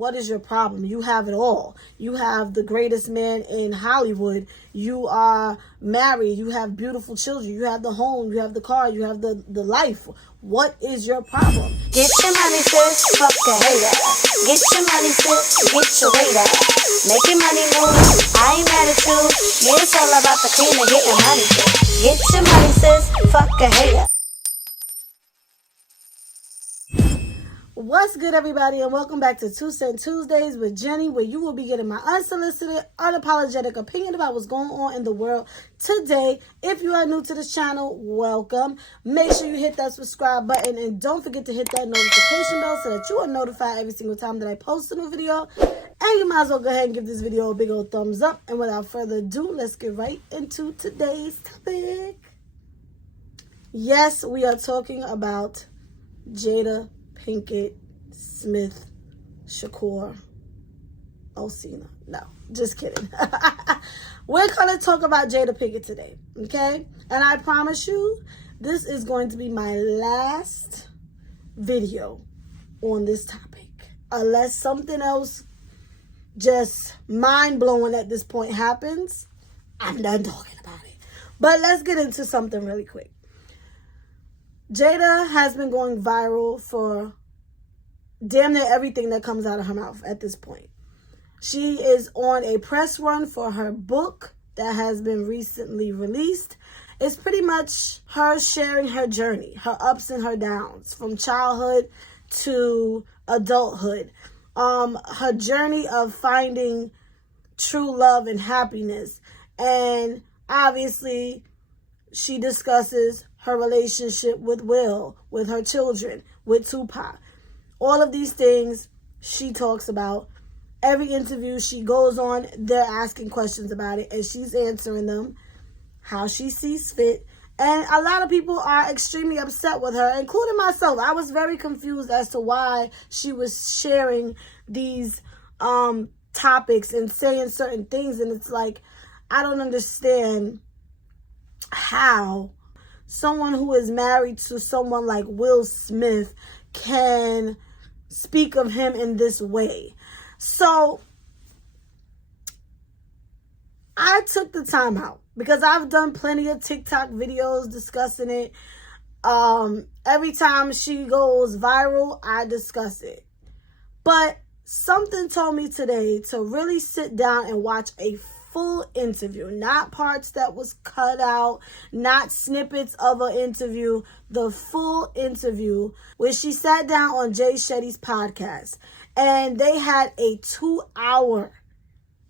what is your problem? You have it all. You have the greatest man in Hollywood. You are married. You have beautiful children. You have the home. You have the car. You have the life. What is your problem? Get your money, sis. Fuck the hater. Get your money, sis. Get your weight up. Make your money move. I ain't mad at you. Yeah, it's all about the cream and getting money, sis. Get your money, sis. Fuck the hater. What's good, everybody, and welcome back to 2 Cent Tuesdays with Jenny, where you will be getting my unsolicited, unapologetic opinion about what's going on in the world today. If you are new to this channel, welcome. Make sure you hit that subscribe button, and don't forget to hit that notification bell so that you are notified every single time that I post a new video. And you might as well go ahead and give this video a big old thumbs up. And without further ado, let's get right into today's topic. Yes, we are talking about Jada Pinkett, Smith, Shakur, Osina. No, just kidding. We're going to talk about Jada Pinkett today, okay? And I promise you, this is going to be my last video on this topic. Unless something else just mind-blowing at this point happens, I'm done talking about it. But let's get into something really quick. Jada has been going viral for damn near everything that comes out of her mouth at this point. She is on a press run for her book that has been recently released. It's pretty much her sharing her journey, her ups and her downs, from childhood to adulthood. Her journey of finding true love and happiness. And obviously, she discusses her relationship with Will, with her children, with Tupac. All of these things she talks about. Every interview she goes on, they're asking questions about it, and she's answering them how she sees fit. And a lot of people are extremely upset with her, including myself. I was very confused as to why she was sharing these topics and saying certain things. And it's like, I don't understand how someone who is married to someone like Will Smith can speak of him in this way. So I took the time out because I've done plenty of TikTok videos discussing it. Every time she goes viral, I discuss it. But something told me today to really sit down and watch a full interview, not parts that was cut out, not snippets of an interview, the full interview where she sat down on Jay Shetty's podcast, and they had a 2-hour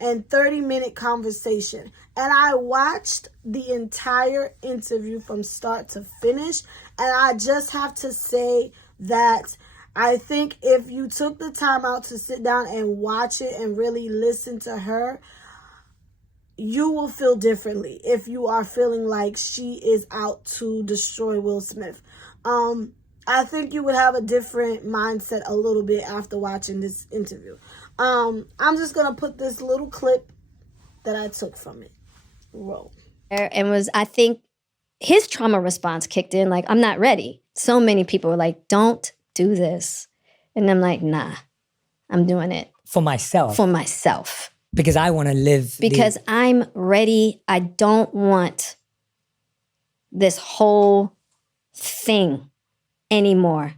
and 30-minute conversation. And I watched the entire interview from start to finish, and I just have to say that I think if you took the time out to sit down and watch it and really listen to her, you will feel differently if you are feeling like she is out to destroy Will Smith. I think you would have a different mindset a little bit after watching this interview. I'm just going to put this little clip that I took from it. Roll. And I think his trauma response kicked in, like, I'm not ready. So many people were like, don't do this. And I'm like, nah, I'm doing it. For myself. For myself. Because I want to live. Because I'm ready. I don't want this whole thing anymore.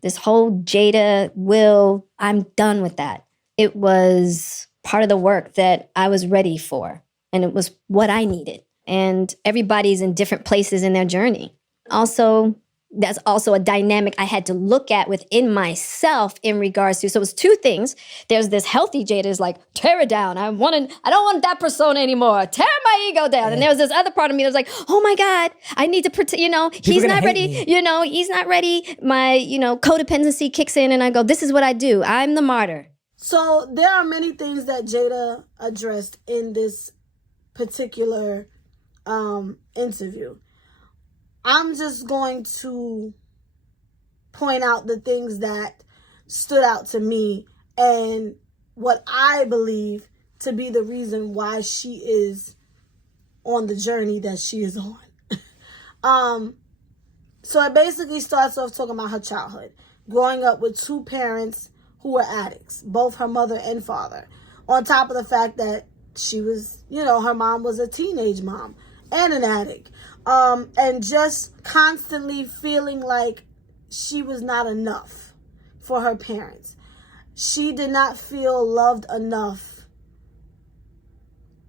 This whole Jada, Will, I'm done with that. It was part of the work that I was ready for. And it was what I needed. And everybody's in different places in their journey. Also, that's also a dynamic I had to look at within myself in regards to, so it was two things. There's this healthy Jada is like, tear it down. I don't want that persona anymore. Tear my ego down. Yeah. And there was this other part of me that was like, oh my God, I need to protect, he's not ready. He's not ready. My, codependency kicks in and I go, this is what I do. I'm the martyr. So there are many things that Jada addressed in this particular interview. I'm just going to point out the things that stood out to me and what I believe to be the reason why she is on the journey that she is on. So it basically starts off talking about her childhood, growing up with two parents who were addicts, both her mother and father. On top of the fact that she was, her mom was a teenage mom and an addict. And just constantly feeling like she was not enough for her parents. She did not feel loved enough.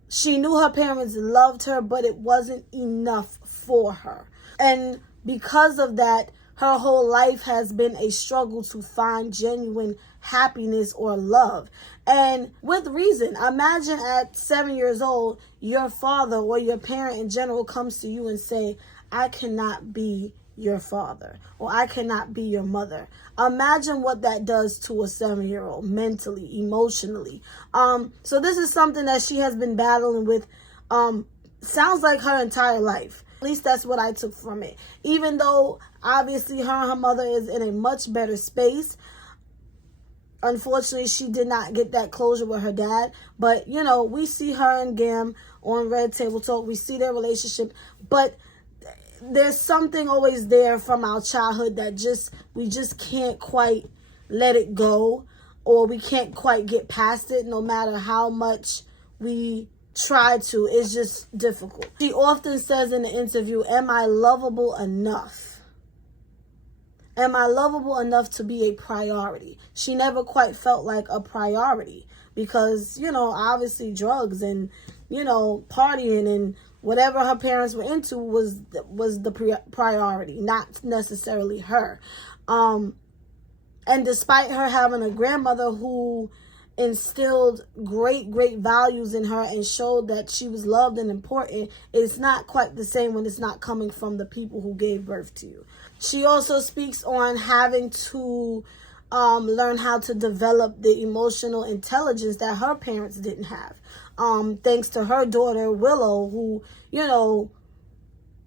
She knew her parents loved her, but it wasn't enough for her. And because of that, her whole life has been a struggle to find genuine happiness or love. And with reason. Imagine at 7 years old, your father or your parent in general comes to you and say, I cannot be your father, or I cannot be your mother. Imagine what that does to a 7-year-old mentally, emotionally. So this is something that she has been battling with, sounds like her entire life. At least that's what I took from it. Even though obviously her and her mother is in a much better space, unfortunately, she did not get that closure with her dad. But, we see her and Gam on Red Table Talk. We see their relationship. But there's something always there from our childhood that we just can't quite let it go. Or we can't quite get past it no matter how much we try to. It's just difficult. She often says in the interview, am I lovable enough? Am I lovable enough to be a priority? She never quite felt like a priority because, obviously drugs and, partying and whatever her parents were into was the priority, not necessarily her. And despite her having a grandmother who instilled great values in her and showed that she was loved and important, it's not quite the same when it's not coming from the people who gave birth to you. She also speaks on having to learn how to develop the emotional intelligence that her parents didn't have, thanks to her daughter Willow, who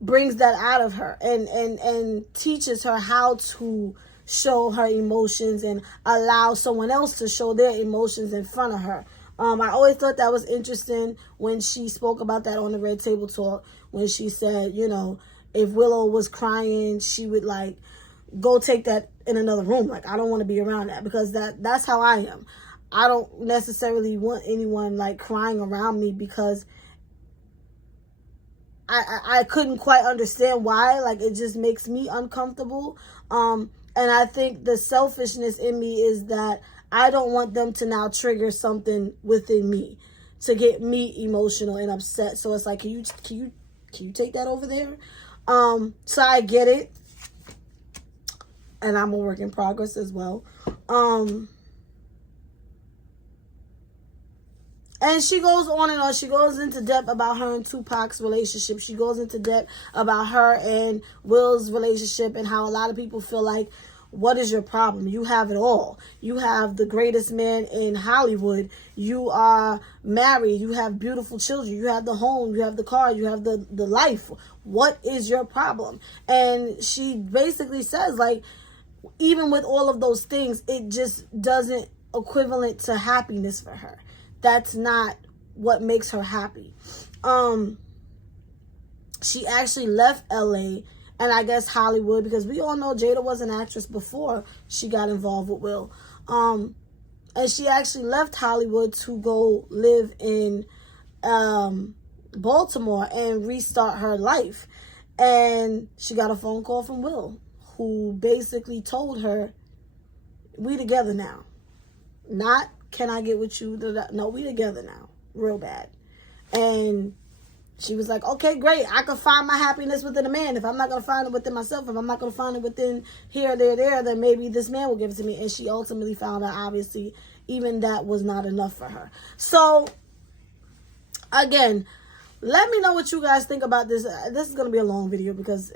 brings that out of her and teaches her how to show her emotions and allow someone else to show their emotions in front of her. I always thought that was interesting when she spoke about that on the Red Table Talk, when she said, if Willow was crying, she would go take that in another room. I don't want to be around that, because that's how I am. I don't necessarily want anyone crying around me, because I couldn't quite understand why. It just makes me uncomfortable. And I think the selfishness in me is that I don't want them to now trigger something within me to get me emotional and upset. So it's can you take that over there? So I get it. And I'm a work in progress as well. And she goes on and on. She goes into depth about her and Tupac's relationship. She goes into depth about her and Will's relationship and how a lot of people feel like, what is your problem? You have it all. You have the greatest man in Hollywood. You are married. You have beautiful children. You have the home. You have the car. You have the life. What is your problem? And she basically says, even with all of those things, it just doesn't equivalent to happiness for her. That's not what makes her happy. She actually left LA and I guess Hollywood, because we all know Jada was an actress before she got involved with Will. And she actually left Hollywood to go live in Baltimore and restart her life. And she got a phone call from Will, who basically told her, we together now. Not, can I get with you? No, we together now. Real bad. And she was like, okay, great. I can find my happiness within a man. If I'm not going to find it within myself, if I'm not going to find it within here, there, then maybe this man will give it to me. And she ultimately found out, obviously, even that was not enough for her. So, again, let me know what you guys think about this. This is going to be a long video because,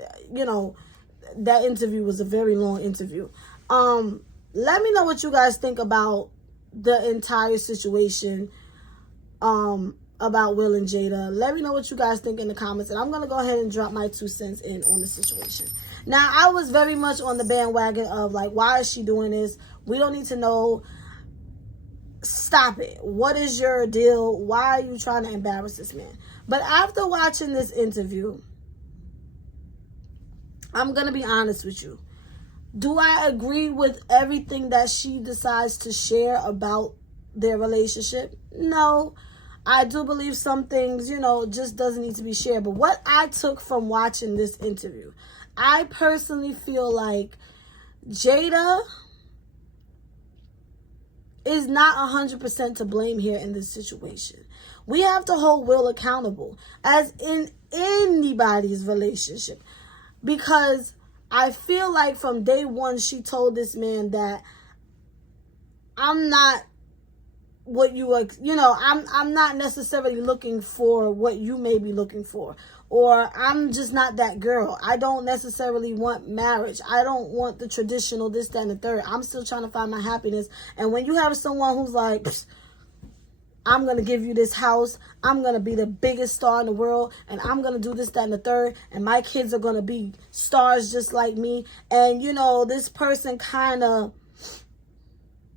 that interview was a very long interview. Let me know what you guys think about the entire situation, about Will and Jada. Let me know what you guys think in the comments, and I'm going to go ahead and drop my 2 cents in on the situation. Now, I was very much on the bandwagon of, why is she doing this? We don't need to know. Stop it. What is your deal? Why are you trying to embarrass this man? But after watching this interview, I'm going to be honest with you. Do I agree with everything that she decides to share about their relationship? No. I do believe some things, just doesn't need to be shared. But what I took from watching this interview, I personally feel like Jada is not 100% to blame here in this situation. We have to hold Will accountable, as in anybody's relationship, because I feel like from day one she told this man that I'm not what you are, I'm not necessarily looking for what you may be looking for, or I'm just not that girl. I don't necessarily want marriage. I don't want the traditional this, that, and the third. I'm still trying to find my happiness. And when you have someone who's like, I'm going to give you this house, I'm going to be the biggest star in the world, and I'm going to do this, that, and the third, and my kids are going to be stars just like me, and this person kind of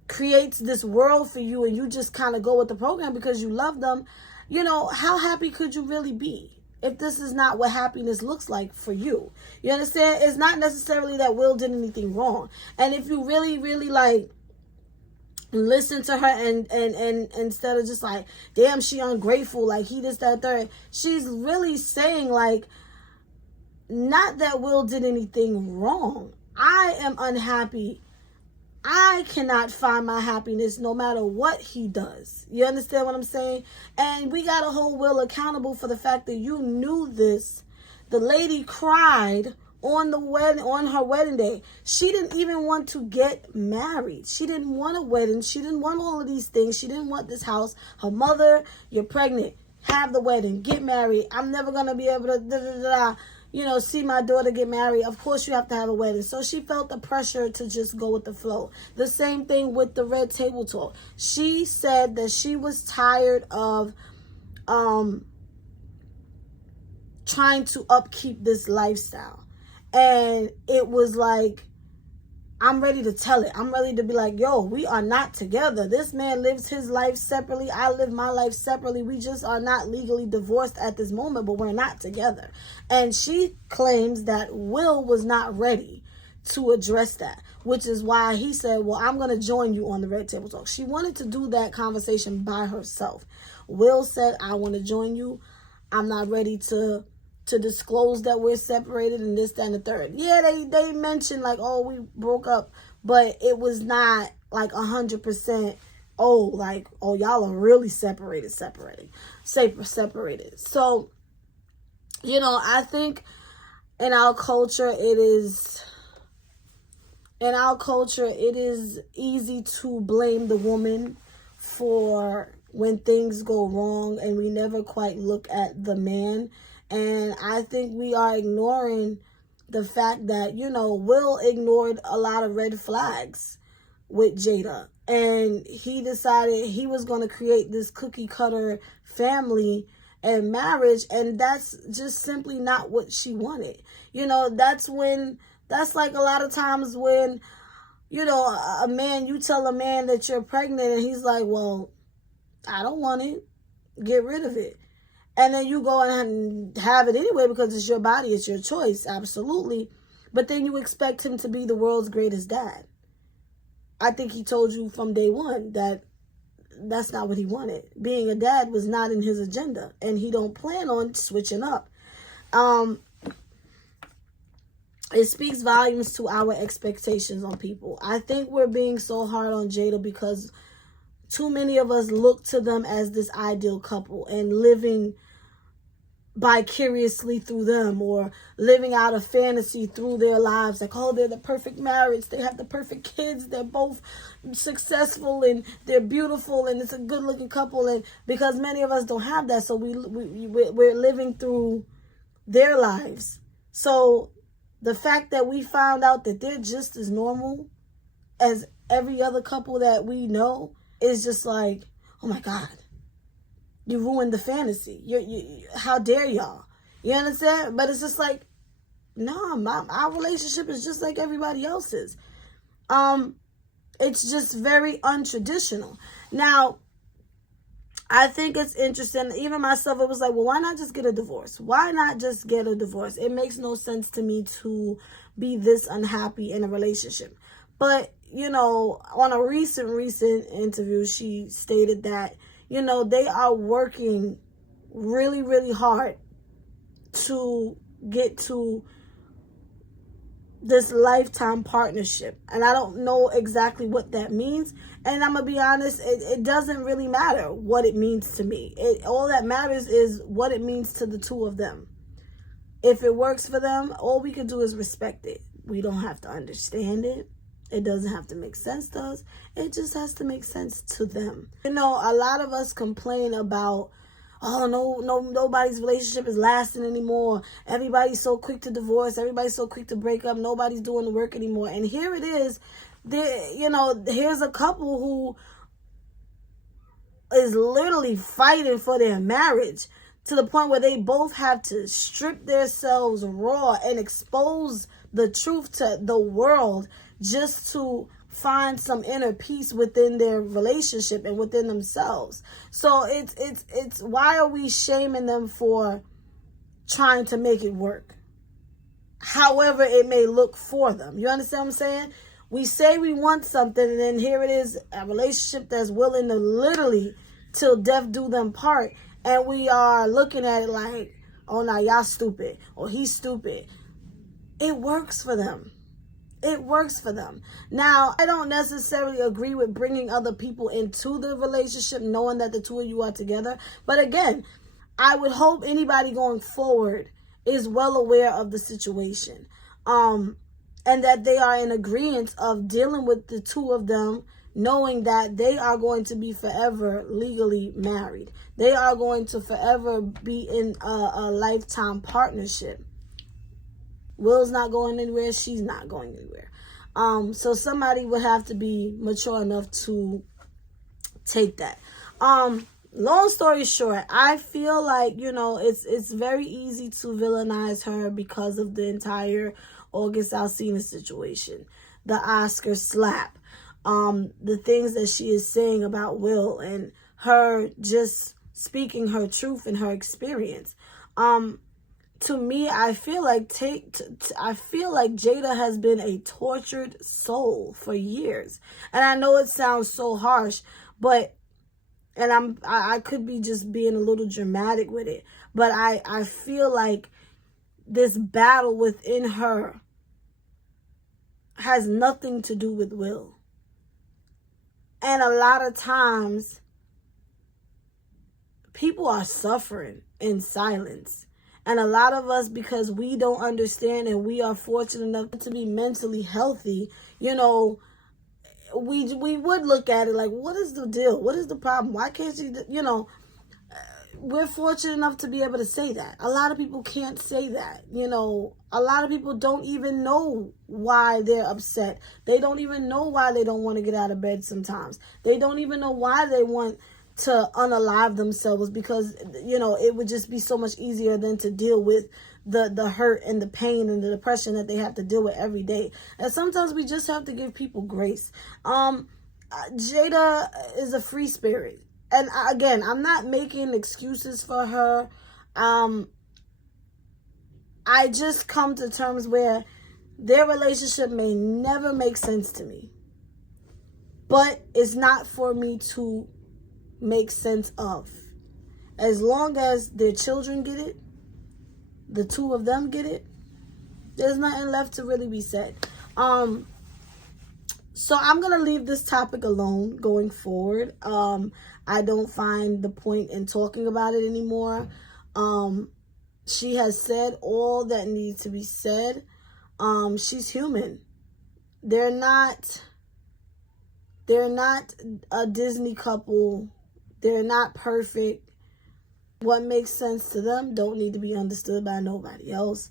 creates this world for you, and you just kind of go with the program because you love them, how happy could you really be if this is not what happiness looks like for you? You understand? It's not necessarily that Will did anything wrong. And if you really, really listen to her and instead of just like, damn, she ungrateful, like he this, that, third, she's really saying not that Will did anything wrong. I am unhappy. I cannot find my happiness no matter what he does. You understand what I'm saying? And we got to hold Will accountable for the fact that you knew this. The lady cried on her wedding day. She didn't even want to get married. She didn't want a wedding. She didn't want all of these things. She didn't want this house. Her mother, you're pregnant. Have the wedding. Get married. I'm never going to be able to see my daughter get married. Of course you have to have a wedding. So she felt the pressure to just go with the flow. The same thing with the red table talk. She said that she was tired of trying to upkeep this lifestyle. And it was like, I'm ready to tell it. I'm ready to be like, yo, we are not together. This man lives his life separately. I live my life separately. We just are not legally divorced at this moment, but we're not together. And she claims that Will was not ready to address that, which is why he said, well, I'm going to join you on the Red Table Talk. She wanted to do that conversation by herself. Will said, I want to join you. I'm not ready to disclose that we're separated and this, that, and the third. Yeah, they mentioned oh, we broke up, but it was not 100%, oh, y'all are really separated. So, I think in our culture, it is easy to blame the woman for when things go wrong, and we never quite look at the man. And I think we are ignoring the fact that, Will ignored a lot of red flags with Jada. And he decided he was going to create this cookie cutter family and marriage. And that's just simply not what she wanted. That's like a lot of times when, you tell a man that you're pregnant and he's like, well, I don't want it. Get rid of it. And then you go and have it anyway because it's your body, it's your choice, absolutely. But then you expect him to be the world's greatest dad. I think he told you from day one that that's not what he wanted. Being a dad was not in his agenda, and he don't plan on switching up. It speaks volumes to our expectations on people. I think we're being so hard on Jada because too many of us look to them as this ideal couple and living vicariously through them, or living out a fantasy through their lives. Like, oh, they're the perfect marriage. They have the perfect kids. They're both successful and they're beautiful and it's a good looking couple. And because many of us don't have that, so we're living through their lives. So the fact that we found out that they're just as normal as every other couple that we know is just like, oh my God, you ruined the fantasy. You how dare y'all? You understand? But it's just like, no, our relationship is just like everybody else's. It's just very untraditional. Now, I think it's interesting. Even myself, it was like, well, why not just get a divorce? Why not just get a divorce? It makes no sense to me to be this unhappy in a relationship. But, you know, on a recent interview, she stated that, you know, they are working really, really hard to get to this lifetime partnership. And I don't know exactly what that means. And I'm going to be honest, it doesn't really matter what it means to me. All that matters is what it means to the two of them. If it works for them, all we can do is respect it. We don't have to understand it. It doesn't have to make sense to us. It just has to make sense to them. You know, a lot of us complain about, oh, nobody's relationship is lasting anymore. Everybody's so quick to divorce. Everybody's so quick to break up. Nobody's doing the work anymore. And here it is. You know, here's a couple who is literally fighting for their marriage to the point where they both have to strip themselves raw and expose the truth to the world just to find some inner peace within their relationship and within themselves. So it's why are we shaming them for trying to make it work, however it may look for them? You understand what I'm saying? We say we want something, and then here it is, a relationship that's willing to literally till death do them part, and we are looking at it like, oh, now y'all stupid, or he's stupid. It works for them. It works for them. Now, I don't necessarily agree with bringing other people into the relationship, knowing that the two of you are together. But again, I would hope anybody going forward is well aware of the situation. And that they are in agreement of dealing with the two of them, knowing that they are going to be forever legally married. They are going to forever be in a lifetime partnership. Will's not going anywhere. She's not going anywhere. So somebody would have to be mature enough to take that. Long story short, I feel like, you know, it's very easy to villainize her because of the entire August Alsina situation, the Oscar slap, the things that she is saying about Will, and her just speaking her truth and her experience. To me, I feel like Jada has been a tortured soul for years. And I know it sounds so harsh, but, and I could be just being a little dramatic with it, but I feel like this battle within her has nothing to do with Will. And a lot of times, people are suffering in silence. And a lot of us, because we don't understand and we are fortunate enough to be mentally healthy, you know, we would look at it like, what is the deal? What is the problem? Why can't she, you know, we're fortunate enough to be able to say that. A lot of people can't say that. You know, a lot of people don't even know why they're upset. They don't even know why they don't want to get out of bed sometimes. They don't even know why they want to unalive themselves, because, you know, it would just be so much easier than to deal with the hurt and the pain and the depression that they have to deal with every day. And sometimes we just have to give people grace. Jada is a free spirit. And again, I'm not making excuses for her. I just come to terms where their relationship may never make sense to me. But it's not for me to make sense of. As long as their children get it, the two of them get it, there's nothing left to really be said. So I'm going to leave this topic alone going forward. I don't find the point in talking about it anymore. She has said all that needs to be said. She's human. They're not a Disney couple. They're not perfect. What makes sense to them don't need to be understood by nobody else.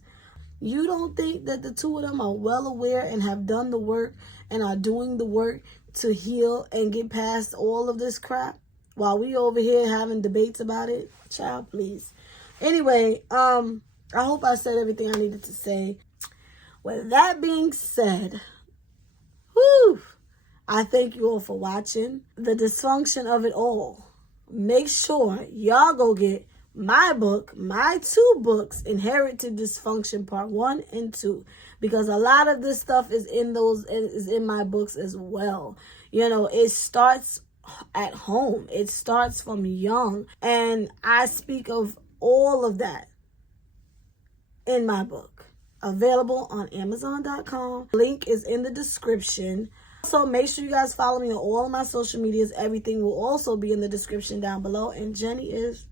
You don't think that the two of them are well aware and have done the work and are doing the work to heal and get past all of this crap while we over here having debates about it? Child, please. Anyway, I hope I said everything I needed to say. With that being said, I thank you all for watching. The dysfunction of it all. Make sure y'all go get my book, my 2 books, Inherited Dysfunction Part 1 and 2. because a lot of this stuff is in my books as well. You know, it starts at home. It starts from young, and I speak of all of that in my book. Available on Amazon.com. Link is in the description. So make sure you guys follow me on all of my social medias. Everything will also be in the description down below. And Jenny is